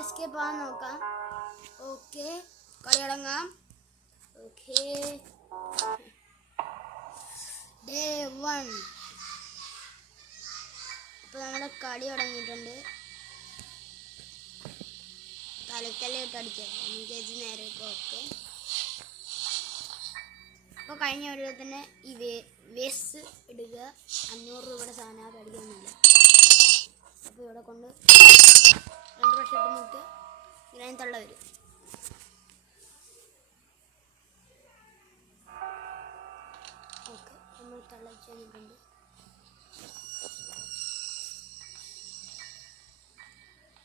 Escape ആവാൻ നോക്കാം. Okay, കളി തുടങ്ങാം. Okay, day 1. ഇപ്പോൾ നമ്മുടെ കളി തുടങ്ങിയിട്ടുണ്ട്. തലക്കല്ലിട്ട് അടിക്കാം, എനിക്ക് നേരെ. ഓക്കെ, അപ്പോൾ കഴിഞ്ഞ ഒരു തന്നെ ഈ വേസ്റ്റ് ഇടുക. 500 രൂപയുടെ സാധനം അടിക്കുന്നില്ല. അപ്പോൾ ഇവിടെ കൊണ്ട് 2 പ്രാവശ്യം ഇട്ട് നോക്കുക. ഇങ്ങനെ തള്ള വരും. ഓക്കെ, നമ്മൾ തള്ളച്ച് വന്നിട്ടുണ്ട്.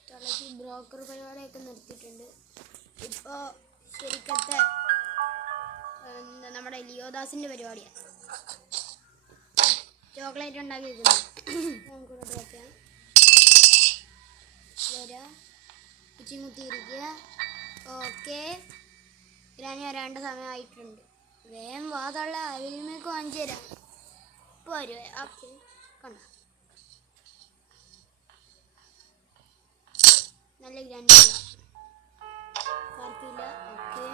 തള്ളച്ച് ബ്രോക്കർ പരിപാടിയൊക്കെ നിർത്തിയിട്ടുണ്ട്. ഇപ്പോൾ ശരിക്കത്തെ നമ്മുടെ ലിയോദാസിൻ്റെ പരിപാടിയാണ്. ചോക്ലേറ്റ് ഉണ്ടാക്കി വെക്കുന്നത് നമുക്കിവിടെ ബ്രോക്കാം. വരാം, കുത്തിയിരിക്കുക. ഓക്കെ, ഗ്രാനി വരേണ്ട സമയമായിട്ടുണ്ട്. വേഗം വാതുള്ള അരിമേക്ക് വാങ്ങിച്ചു തരാം. ഇപ്പോൾ വരുവേ. ഓക്കെ, കണ്ട നല്ല ഗ്രാനി കാർത്തില്ല. ഓക്കെ,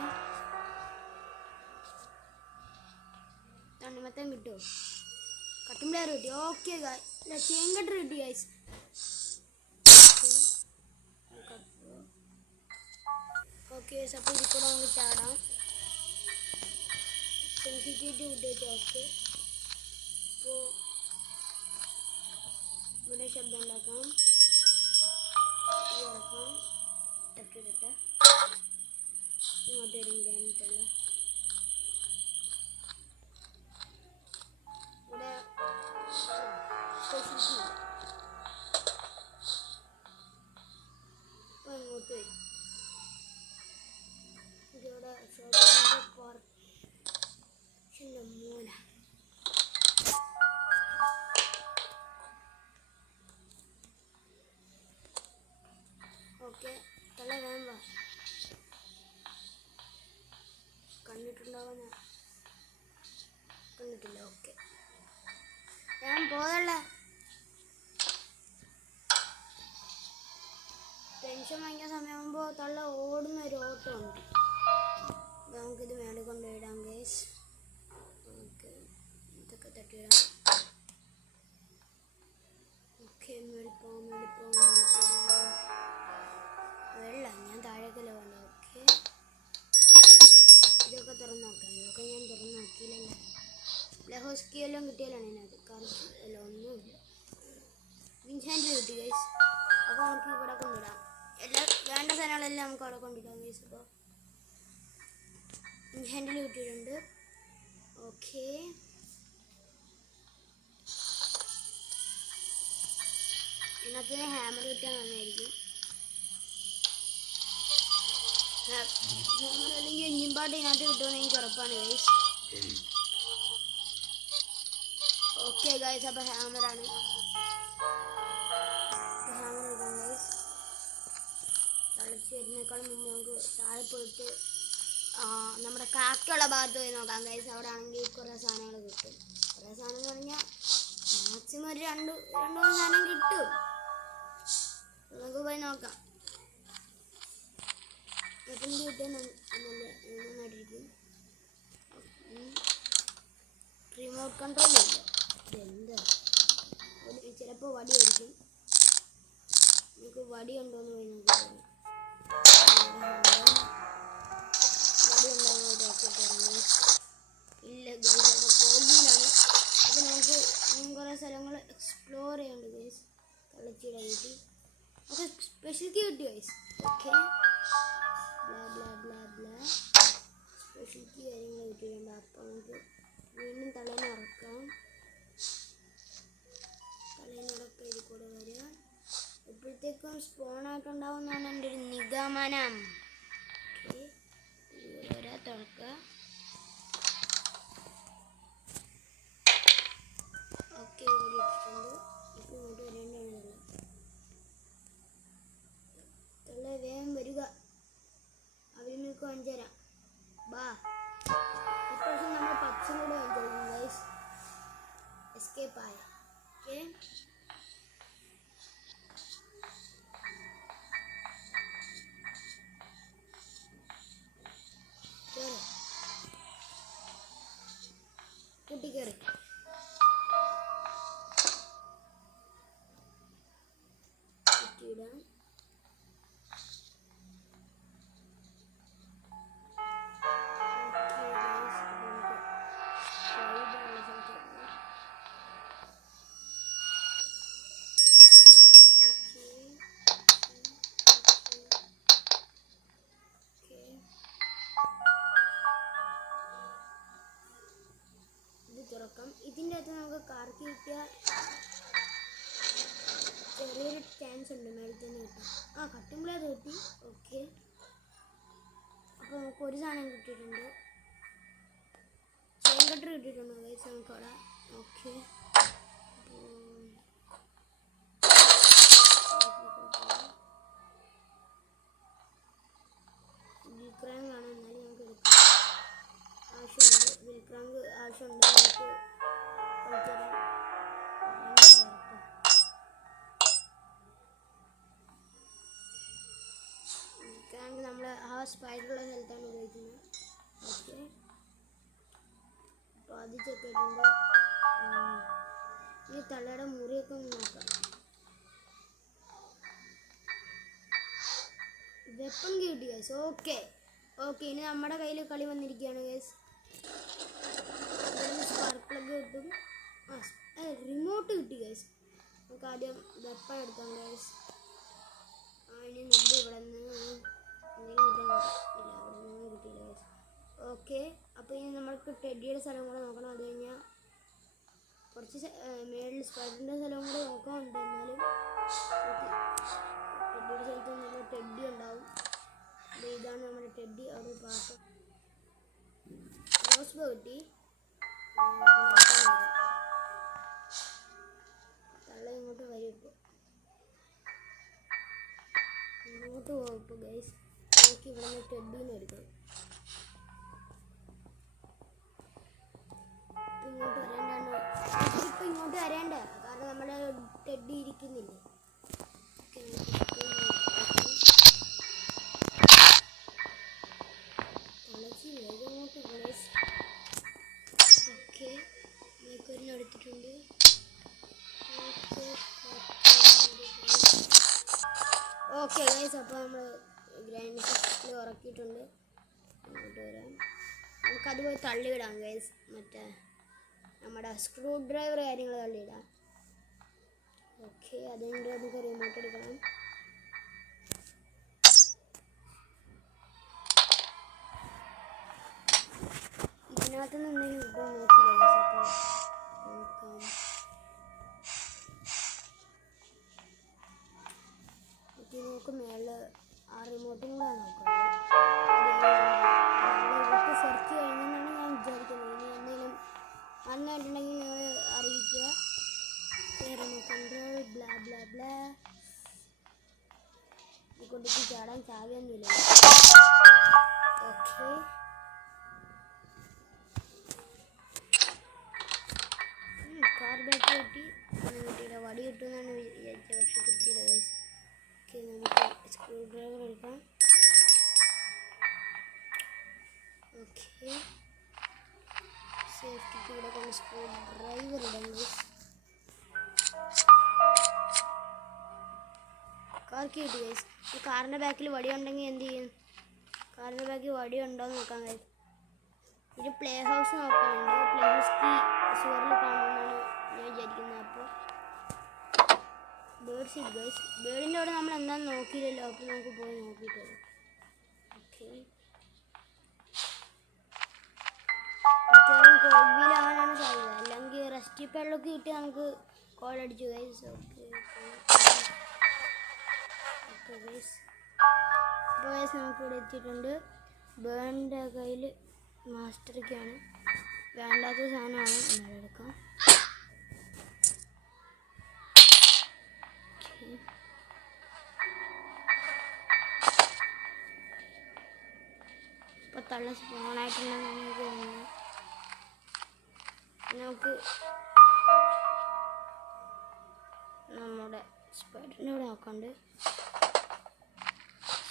തണ്ണിമത്തം കിട്ടുമോ? കട്ടുംപ്ലെയർ കിട്ടി. ഓക്കെ, ചേങ്കട്ട് കിട്ടി ഗൈസ്. ഓക്കെ, അപ്പോൾ ഇതിൽ കൂടെ നമുക്ക് ചാടാം. സെൻസിറ്റിവിറ്റി കിട്ടിയിട്ട്. ഓക്കെ, അപ്പോൾ ഇവിടെ ശബ്ദം ഉണ്ടാക്കാം. ഇറക്കാം, തട്ടിയിട്ടെ ഇങ്ങോട്ട് വരികയാണിട്ടല്ല. ഇവിടെ അപ്പോൾ ഇങ്ങോട്ട് വരും. ഇവിടെ മൂല. ഓക്കെ, തല വേണ്ട കണ്ടിട്ടുണ്ടാവുന്ന കണ്ടിട്ടില്ല. ഓക്കെ, ഞാൻ പോകല്ല. ടെൻഷൻ വാങ്ങിയ സമയമാകുമ്പോൾ തള്ള ഓടുന്ന ഒരു ഓട്ടമുണ്ട്. നമുക്കിത് മേളിൽ കൊണ്ടുപോയിടാം ഗൈസ്. ഓക്കെ, ഇതൊക്കെ തട്ടിയിടാം. ഓക്കെ, മേളിപ്പോവാം. വെള്ളം ഞാൻ താഴേക്കല്ല വേണ്ട. ഓക്കെ, ഇതൊക്കെ തുറന്ന് നോക്കാം. ഇതൊക്കെ ഞാൻ തുറന്ന് നോക്കിയില്ലല്ലോ. ലഹോസ്കി എല്ലാം കിട്ടിയാലാണ് ഇതിനകത്ത് കറക്റ്റ് അല്ല, ഒന്നുമില്ല. വിൻഹാൻഡിൽ കിട്ടി ഗൈസ്. അപ്പോൾ നമുക്ക് ഇവിടെ കൊണ്ടിടാം. എല്ലാം വേണ്ട സാധനങ്ങളെല്ലാം നമുക്ക് അവിടെ കൊണ്ടിടാം ഗൈസ്. അപ്പോൾ വിൻഹാൻഡിൽ കിട്ടിയിട്ടുണ്ട്. ഓക്കെ, ഇതിനകത്ത് ഹാമർ കിട്ടിയാൽ നന്നായിരിക്കും. അല്ലെങ്കിൽ എഞ്ഞിമ്പാട്ട് ഇതിനകത്ത് കിട്ടുമെന്ന് എനിക്ക് ഉറപ്പാണ് ഗൈസ്. ഓക്കെ ഗൈസ്, അപ്പോൾ ഹാമറാണ്. ഹാമർ ഇടാം ഗൈസ്. തളിച്ച് വരുന്നേക്കാൾ മുമ്പ് നമുക്ക് താഴെ പോയിട്ട് നമ്മുടെ കാക്കയുള്ള ഭാഗത്ത് പോയി നോക്കാം ഗൈസ്. അവിടെ ആണെങ്കിൽ കുറേ സാധനങ്ങൾ കിട്ടും. കുറേ സാധനം എന്ന് പറഞ്ഞാൽ മാക്സിമം ഒരു 2-3 സാധനം കിട്ടും. നമുക്ക് പോയി നോക്കാം. എപ്പം കിട്ടിയാൽ നന്നായിട്ടിരിക്കും. റിമോട്ട് കൺട്രോൾ ഇല്ല. ഇതെന്താ, ചിലപ്പോൾ വടിയായിരിക്കും. നമുക്ക് വടി ഉണ്ടോയെന്ന് പോയി നോക്കാം. വടി ഉണ്ടാകുന്ന ഇല്ല ഗൈസ്, അവിടെ പോകിയിലാണ്. അപ്പോൾ നമുക്ക് കുറേ സ്ഥലങ്ങൾ എക്സ്പ്ലോർ ചെയ്യാനുണ്ട് ഗൈസ്. കളിച്ചിട കിട്ടി. ഓക്കെ, സ്പെഷ്യൽ കീ കിട്ടി ഗൈസ്. ഓക്കെ, സ്പെഷ്യൽ കീ കാര്യങ്ങൾ കിട്ടിയിട്ടുണ്ട്. അപ്പോൾ നമുക്ക് വീണ്ടും തലേനിറക്കാം. തലേനിറക്കം ഇതിൽ കൂടെ വരിക. എപ്പോഴത്തേക്കും സ്പോണായിട്ടുണ്ടാവുമെന്നാണ് എൻ്റെ ഒരു നിഗമനം. ഓക്കെ, ഇതിലൂടെ വരാൻ തുറക്കുക. ഓക്കെ, ഇവിടെ ഇട്ടിട്ടുണ്ട്. ഇപ്പോൾ ഇങ്ങോട്ട് വരേണ്ടതാണ്. തള്ള വേഗം വരിക. അവരിലേക്ക് 5 ബാ. ഇപ്രാവശ്യം നമ്മൾ കയറി ഇടാം. തുറക്കാം. ഇതിൻ്റെ അകത്ത് നമുക്ക് കാർക്ക് കിട്ടിയ ചെറിയൊരു ചാൻസ് ഉണ്ട് മേളിൽ തന്നെ കിട്ടാം. കട്ടുമ്പോൾ അത് കിട്ടി. ഓക്കെ, അപ്പോൾ നമുക്ക് ഒരു സാധനം കിട്ടിയിട്ടുണ്ട്. ചെയിൻ കട്ടർ കിട്ടിയിട്ടുണ്ട് ഗൈസ് നമുക്കവിടെ. ഓക്കെ, വിൽക്രാങ്ക് ആണ്, എന്നാലും നമുക്ക് എടുക്കാം. ആവശ്യമുണ്ട്, വിൽക്രാങ്ക് ആവശ്യമുണ്ട്. നമുക്ക് വിൽക്രാങ്ക് നമ്മൾ സ്പൈഡറുള്ള സ്ഥലത്താണ് ഉപയോഗിക്കുന്നത്. ഓക്കെ, അപ്പോൾ അത് ചെക്ക് ചെയ്തിട്ടുണ്ട്. ഈ തള്ളയുടെ മുറിയൊക്കെ ഒന്ന് നോക്കാം. വെപ്പൺ കിട്ടി ഗൈസ്. ഓക്കെ, ഇനി നമ്മുടെ കയ്യിൽ കളി വന്നിരിക്കുകയാണ് ഗൈസ്. സ്പാർക്ക് പ്ലഗ് കിട്ടും. റിമോട്ട് കിട്ടി ഗൈസ്. നമുക്ക് ആദ്യം വെപ്പൺ എടുക്കാം ഗൈസ്. അതിന് മുമ്പ് ഇവിടെ നിന്ന് കിട്ടിയില്ല ഗൈസ്. ഓക്കെ, അപ്പോൾ ഇനി നമ്മൾക്ക് ടെഡിയുടെ സ്ഥലം കൂടെ നോക്കണം. അത് കഴിഞ്ഞാൽ കുറച്ച് മേളിൽ സ്പൈഡറിൻ്റെ സ്ഥലവും കൂടെ നോക്കാനുണ്ട്. എന്നാലും ടെഡിയുടെ സ്ഥലത്ത് നല്ല ടെഡി ഉണ്ടാവും. ഇതാണ് നമ്മുടെ ടെഡി. അവിടെ പാട്ട് റോസ് ബോ കിട്ടി. തള്ള ഇങ്ങോട്ട് വരും. ഇങ്ങോട്ട് പോകും. ഇപ്പോൾ ഗൈസ് നമുക്ക് ഇവിടെ നിന്ന് ടെഡീനെ എടുക്കാം. ഇങ്ങോട്ട് വരേണ്ട, ഇപ്പം ഇങ്ങോട്ട് വരേണ്ട, കാരണം നമ്മുടെ ടെഡി ഇരിക്കുന്നില്ലേ. ഓക്കെ, മൈക്കൊരിന് എടുത്തിട്ടുണ്ട്. ഓക്കെ ഗൈസ്, അപ്പോൾ നമ്മൾ ഗ്രൈൻഡ് സിസ്റ്റത്തിൽ ഉറക്കിയിട്ടുണ്ട്. ഇങ്ങോട്ട് വരാം. നമുക്കത് പോയി തള്ളിയിടാം ഗൈസ്. മറ്റേ നമ്മുടെ സ്ക്രൂ ഡ്രൈവർ കാര്യങ്ങൾ തള്ളിയിടാം. ഓക്കെ, അതുകൊണ്ട് നമുക്ക് റിമോട്ട് എടുക്കണം. ഇതിനകത്തുനിന്ന് എന്തെങ്കിലും കിട്ടുമോ നോക്കില്ല ഗൈസ്. അപ്പോൾ നോക്കാം. നമുക്ക് മേളിൽ ആ റിമോട്ടും കൂടെ നോക്കാം. സെർച്ച് കഴിഞ്ഞെന്നാണ് ഞാൻ വിചാരിക്കുന്നത്. ഇനി എന്തെങ്കിലും വന്നിട്ടുണ്ടെങ്കിൽ നിങ്ങൾ അറിയിക്കുക. Control blah blah blah. ഈ കൊണ്ടിട്ട് ചാടാൻ ചാവിയൊന്നുമില്ല. ഓക്കെ, കാർ ബാറ്ററി കിട്ടി. കിട്ടിയില്ല, വടി കിട്ടുമെന്നാണ് വിചാരിച്ചത്, പക്ഷെ കിട്ടിയില്ല ഗൈസ്. ഓക്കെ, നമുക്ക് സ്ക്രൂ ഡ്രൈവർ എടുക്കാം. ഓക്കെ, സേഫ്റ്റിക്ക് ഇവിടെ കൊണ്ട് സ്ക്രൂ ഡ്രൈവർ ഇടാം ഗൈസ്. കാർക്ക് കിട്ടി ഗൈസ്. ഈ കാറിൻ്റെ ബാക്കിൽ വടി ഉണ്ടെങ്കിൽ എന്ത് ചെയ്യും? കാറിൻ്റെ ബാക്കിൽ വടി ഉണ്ടോ എന്ന് നോക്കാം ഗൈസ്. ഇത് പ്ലേ ഹൗസ് നോക്കാനുണ്ട്. പ്ലേ ഹൗസ് സുവറിൽ കാണുമെന്നാണ് ഞാൻ വിചാരിക്കുന്നത്. അപ്പോൾ ബേർഡ്സ് ഇല്ല ഗൈസ്. ബേർഡിൻ്റെ അവിടെ നമ്മൾ എന്താണെന്ന് നോക്കിയില്ലല്ലോ. അപ്പോൾ നമുക്ക് പോയി നോക്കിയിട്ട് വരാം. ഓക്കെ, മിക്കവാറും കോവിലാകാനാണ് സാധ്യത. അല്ലെങ്കിൽ റെസ്റ്റി പെള്ളൊക്കെ കിട്ടി നമുക്ക് കോൾ അടിച്ചു ഗൈസ്. ഓക്കെ ഗൈസ്, അപ്പോൾ ഗൈസ് നമുക്കിവിടെ എത്തിയിട്ടുണ്ട്. ബേണിൻ്റെ കയ്യിൽ മാസ്റ്ററിക്കാണ് വേണ്ടാത്ത സാധനമാണ്. എന്നാലും എടുക്കാം. ഇപ്പോൾ തള്ള സ്പോണായിട്ടുണ്ടെന്ന് നമുക്ക് തോന്നുന്നു. നമുക്ക് നമ്മുടെ സ്പൈഡറിൻ്റെ കൂടെ നോക്കാണ്ട്.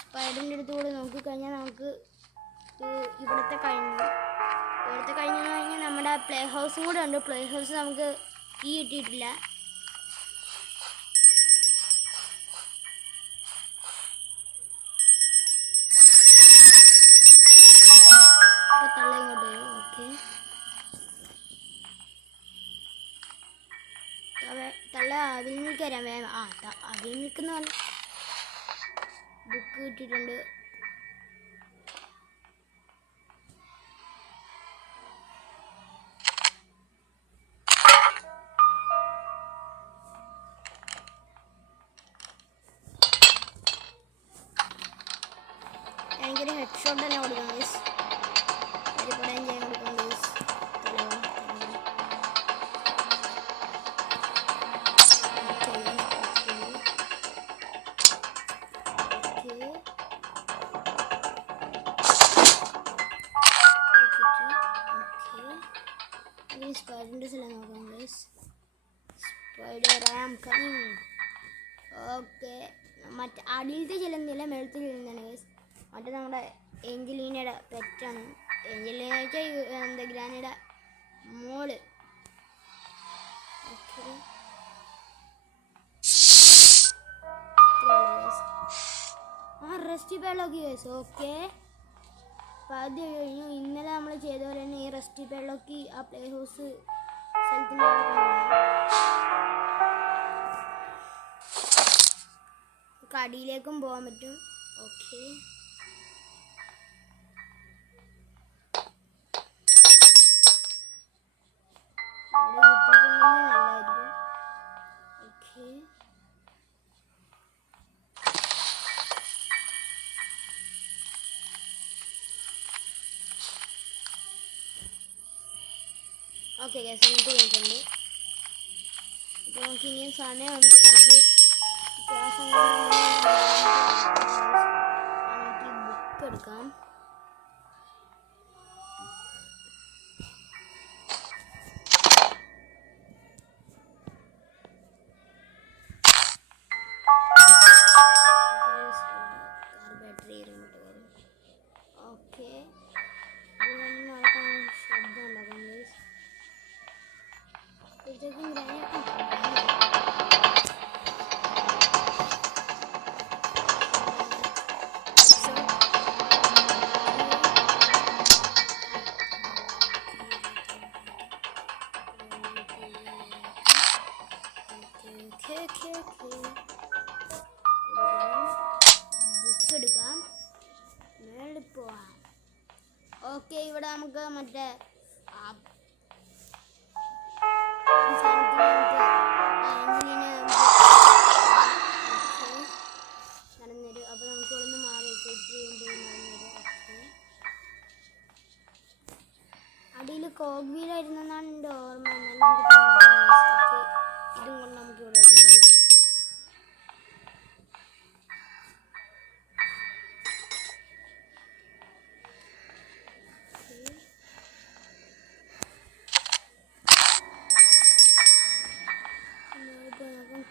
സ്പൈഡറിൻ്റെ അടുത്ത് കൂടെ നോക്കിക്കഴിഞ്ഞാൽ നമുക്ക് ഇവിടുത്തെ കഴിഞ്ഞു എന്ന് പറഞ്ഞാൽ നമ്മുടെ പ്ലേ ഹൗസും കൂടെ ഉണ്ട്. പ്ലേ ഹൗസ് നമുക്ക് കീ കിട്ടിയിട്ടില്ല. അപ്പോൾ തള്ള ഇങ്ങോട്ട് വരും. ഓക്കെ, തള്ള അവിനിൽക്ക് വരാൻ വേണം. അവിനിൽക്കുന്ന ബുക്ക് കിട്ടിയിട്ടുണ്ട്. എനിക്കൊരു ഹെഡ് ഷോട്ട് തന്നെ കൊടുക്കാം ഗൈസ്. പരിപാടിയും ചെയ്യാൻ കൊടുക്കാം ഗൈസ്. സ്പൈഡറിൻ്റെ സ്ഥലം നോക്കാം guys. Spider am coming. Okay, മറ്റേ അടിയിലത്തെ ചെല്ലുന്നില്ല, മേളത്തെ ചെല്ലുന്നതാണ് ഗൈസ്. മറ്റേ നമ്മുടെ ഏഞ്ചലീനയുടെ പെറ്റാണ്. ഏഞ്ചലീന വെച്ചാൽ എന്താ ഗ്രാനയുടെ മോള്. Okay, റെസ്റ്റി പേളോക്കി guys. ഓക്കെ, അപ്പോൾ അത് കഴിഞ്ഞു. ഇന്നലെ നമ്മൾ ചെയ്ത പോലെ തന്നെ ഈ റെസ്റ്റി പേളോക്കി ആ പ്ലേ ഹൗസ് സ്ഥലത്തിൻ്റെ അടിയിലേക്കും പോകാൻ പറ്റും. ഓക്കെ, നല്ലതായിരിക്കും. ഓക്കെ, ഓക്കെ ഗൈസ്, എന്നിട്ട് കഴിഞ്ഞിട്ടുണ്ട്. ഇപ്പോൾ നമുക്ക് ഇനിയും സമയമുണ്ട് കുറച്ച്. ബുക്ക് എടുക്കാം. ബാറ്ററി ഓക്കെ, നടക്കാൻ ശബ്ദം ഉണ്ടാക്കാം ഗൈസ്. അപ്പോഴത്തേക്കും ബുക്ക് എടുക്കാം, മേളിൽ പോവാം. ഓക്കെ, ഇവിടെ നമുക്ക് മറ്റേ നടന്നേരും. അപ്പോൾ നമുക്ക് ഇവിടെ നിന്ന് മാറി അടിയിൽ കോഗ് വീലായിരുന്നെന്നാണ് എൻ്റെ ഓർമ്മ. ഇതും കൊണ്ട് നമുക്ക് ഇവിടെ ഉണ്ടായി.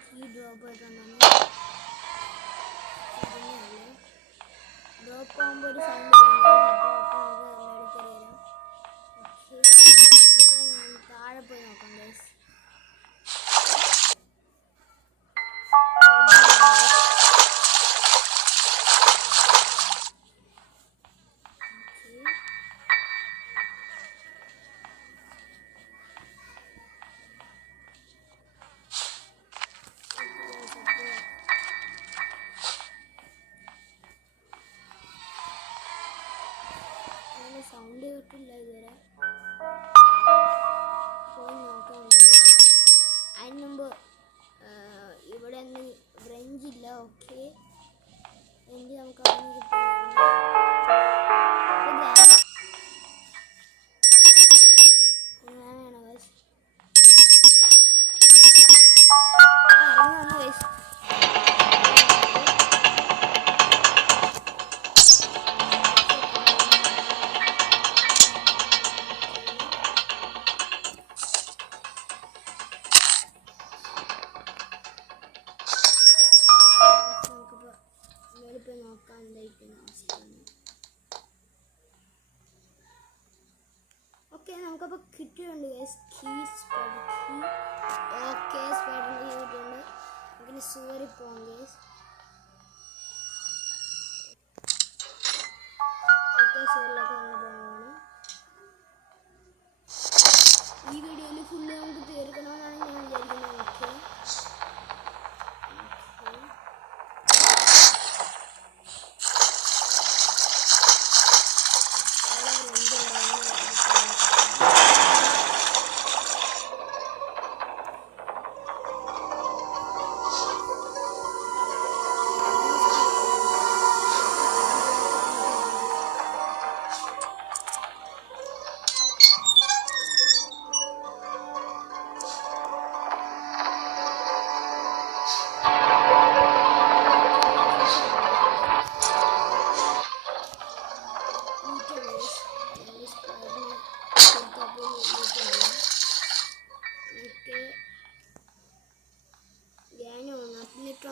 കീ ഡ്രോപ്പ് ആയിട്ടാണ് ഡ്രോപ്പ് ആകുമ്പോൾ ഒരു സൗണ്ട് താഴെ പോയി നോക്കാം ഗൈസ്. സൗണ്ട് കേട്ടില്ല ഇതുവരെ. പോയി നോക്കാം. അതിന് മുമ്പ് ഇവിടെ ഒന്നും ബ്രഞ്ചില്ല. ഓക്കെ, എന്ത് നമുക്ക് അങ്ങനെ കിട്ടും. നോക്കാം എന്തായിരിക്കും. ഓക്കെ നമുക്കപ്പോൾ കിട്ടിയിട്ടുണ്ട് guys key sped key. Okay സ്പെഡിൻ്റെ കിട്ടിയിട്ടുണ്ട്. നമുക്കിനി സൂവറിൽ പോകാം ഗൈസ്. ഓക്കെ സൂവറിലൊക്കെ നമ്മൾ പോകാനാണ്. ഈ വീഡിയോയിൽ ഫുള്ള് നമുക്ക് തീർക്കണമെന്നാണ് ഞാൻ വിചാരിക്കുന്നത്. ഓക്കെ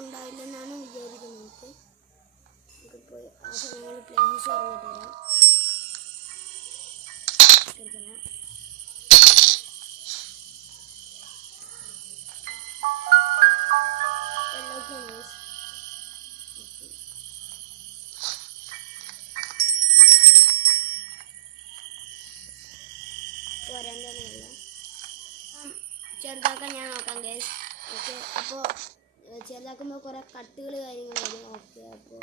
ഉണ്ടാവില്ലെന്നാണ് വിചാരിക്കുന്നത്. നമുക്കിപ്പോൾ ആ സമയങ്ങളിൽ പ്ലേ ഹൗസ് ഇറങ്ങിയിട്ട് വരാം. പോരാൻ തന്നെയല്ല ചെറുതാക്കാൻ ഞാൻ നോക്കാം ഗൈസ്. ഓക്കെ അപ്പോൾ ചെറുതാക്കുമ്പോൾ കുറേ കട്ടുകൾ കാര്യങ്ങൾ വരും. ഓക്കെ അപ്പോൾ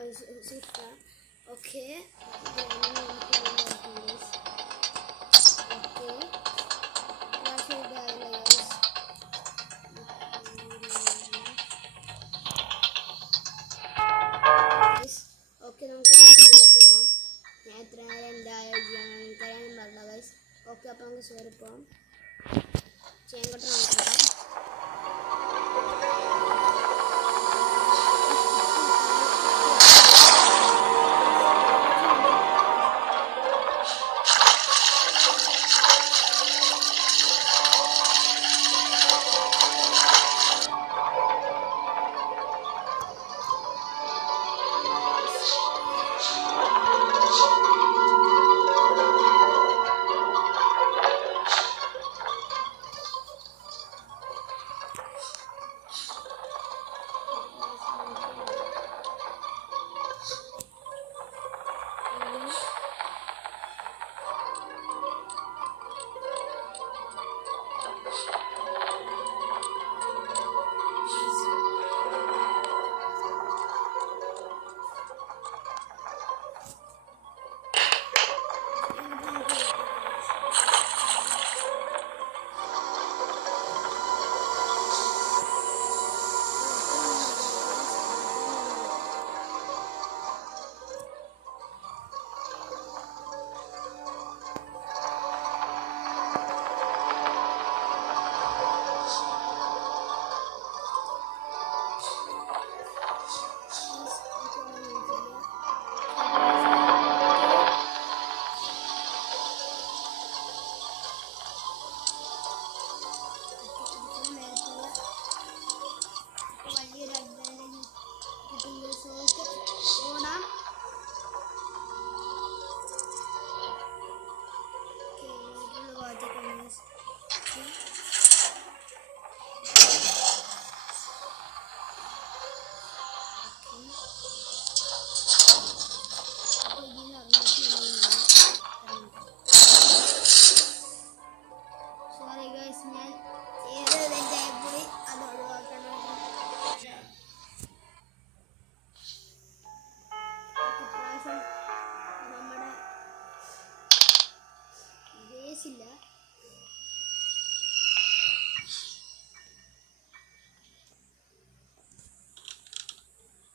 അത് സൂക്ഷിക്കാം. ഓക്കെ ഓക്കെ നമുക്ക് സോറിലേക്ക് പോവാം. ഞാൻ എത്ര നേരം എന്തായാലും ചെയ്യാൻ പറഞ്ഞ ഗൈസ്. ഓക്കെ അപ്പോൾ നമുക്ക് സോറി പോവാം. ചേങ്കട്ട നോക്കാം.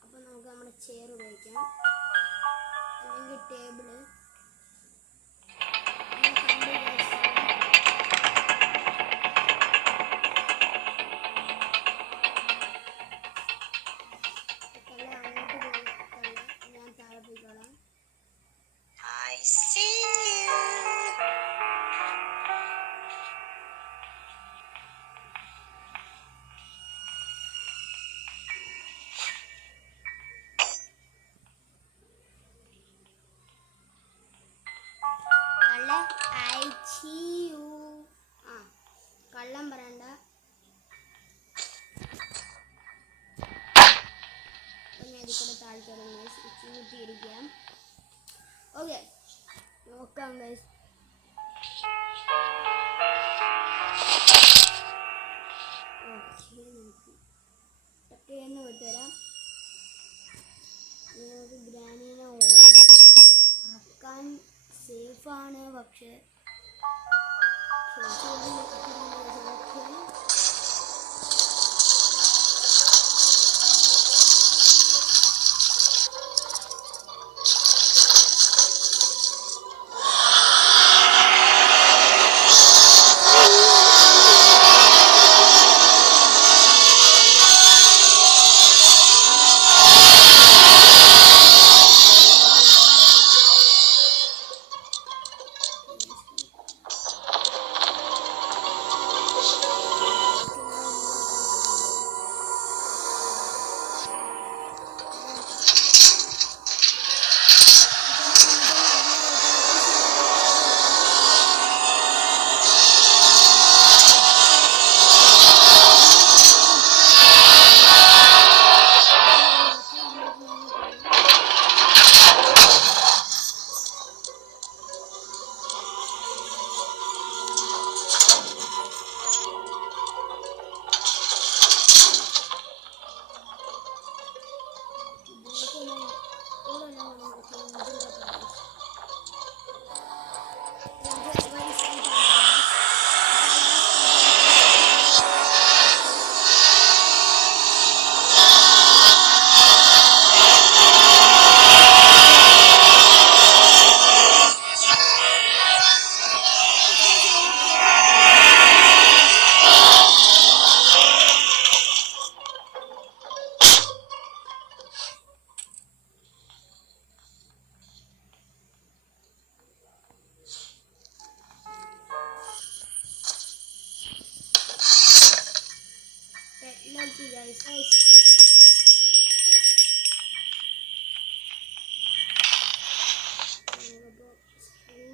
അപ്പോൾ നമുക്ക് നമ്മുടെ ചെയർ ഉപയോഗിക്കാം, അല്ലെങ്കിൽ ടേബിള്. ഞാൻ താഴെ പോയിക്കോളാം. See you. ആ കള്ളം പറയണ്ട. ഞാൻ ഇതിക്കൂടെ താഴ്ത്തോളം ചൂട്ടിയിരിക്കാം. ഓക്കെ നോക്കാം ഗൈസ്. ഓക്കെ എന്ന് വിട്ടുതരാം. നമുക്ക് ഗ്രാനീനെ ഉറക്കാൻ സേഫാണ്, പക്ഷേ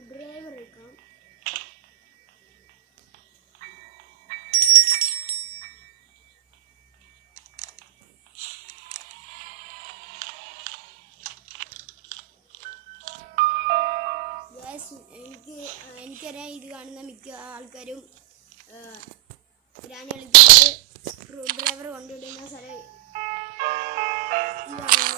ഡ്രൈവർ എടുക്കാം. എനിക്കറിയാം ഇത് കാണുന്ന മിക്ക ആൾക്കാരും ഗ്രാനി കളിക്കുന്നത് സ്ക്രൂ ഡ്രൈവർ കൊണ്ടിടുന്ന സ്ഥലം ഇതാണ്.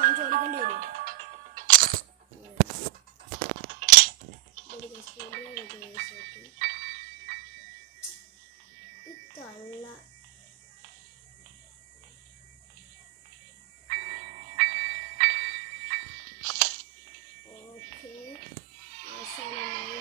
വാങ്ങിച്ചു കൊടുക്കേണ്ടി വരും. തള്ള ഓക്കെ അവസാനമായി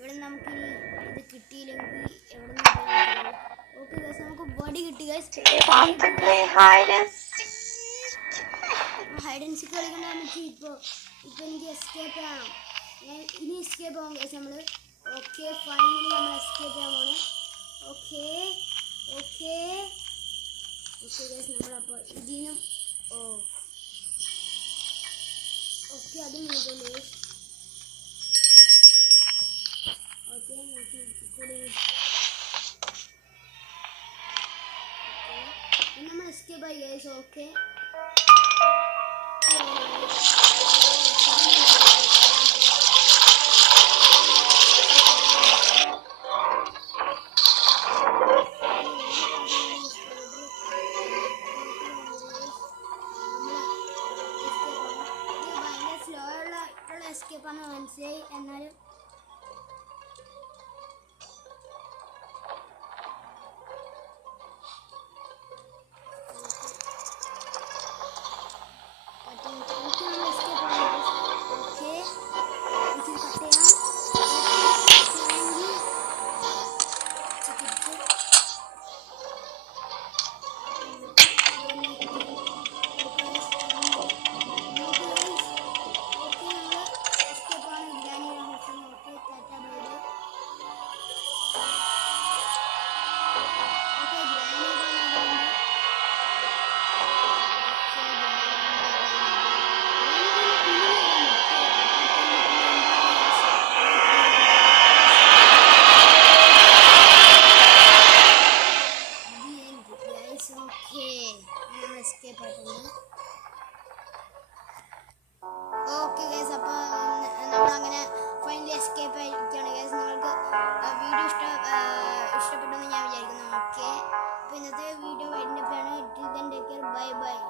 ഇവിടെ നമുക്ക് ഇത് കിട്ടിയില്ലെങ്കിൽ എവിടെ നിന്ന് ഓക്കെ ഗൈസ് നമുക്ക് ബോഡി കിട്ടി ഗൈസ്. ഹൈഡ് ആൻഡ് സീക്ക് കളിക്കണ്ട. നമുക്ക് ഇപ്പോൾ എനിക്ക് എസ്കേപ്പ് ചെയ്യണം. ഇനി എസ്കേപ്പ് ആവാം ഗൈസ് നമ്മൾ. ഓക്കെ ഫൈനലി നമ്മൾ എസ്കേപ്പ് ചെയ്യാൻ പോകണം. ഓക്കെ ഓക്കെ ഓക്കെ ഗൈസ് നമ്മളപ്പോൾ ഇതിനും ഓക്കെ അതും നോക്കാം ഗൈസ്. ഓക്കെ നോക്കി കൂടെ നമ്മൾ എസ്കേപ്പ് ആയി ഗൈസ്. ഓക്കെ എസ്കേപ്പാണ് മനസ്സിലായി. എന്നാലും എസ്കേപ്പ് ആയിട്ടുണ്ട്. ഓക്കെ ഗൈസ്, അപ്പോൾ നമ്മളങ്ങനെ ഫൈനലി എസ്കേപ്പ് ആയിരിക്കുകയാണ് ഗൈസ്. നിങ്ങൾക്ക് വീഡിയോ ഇഷ്ടപ്പെട്ടെന്ന് ഞാൻ വിചാരിക്കുന്നു. ഓക്കെ, അപ്പോൾ ഇന്നത്തെ വീഡിയോ വൈൻഡപ്പ് ആണ്. Till then take care, bye bye.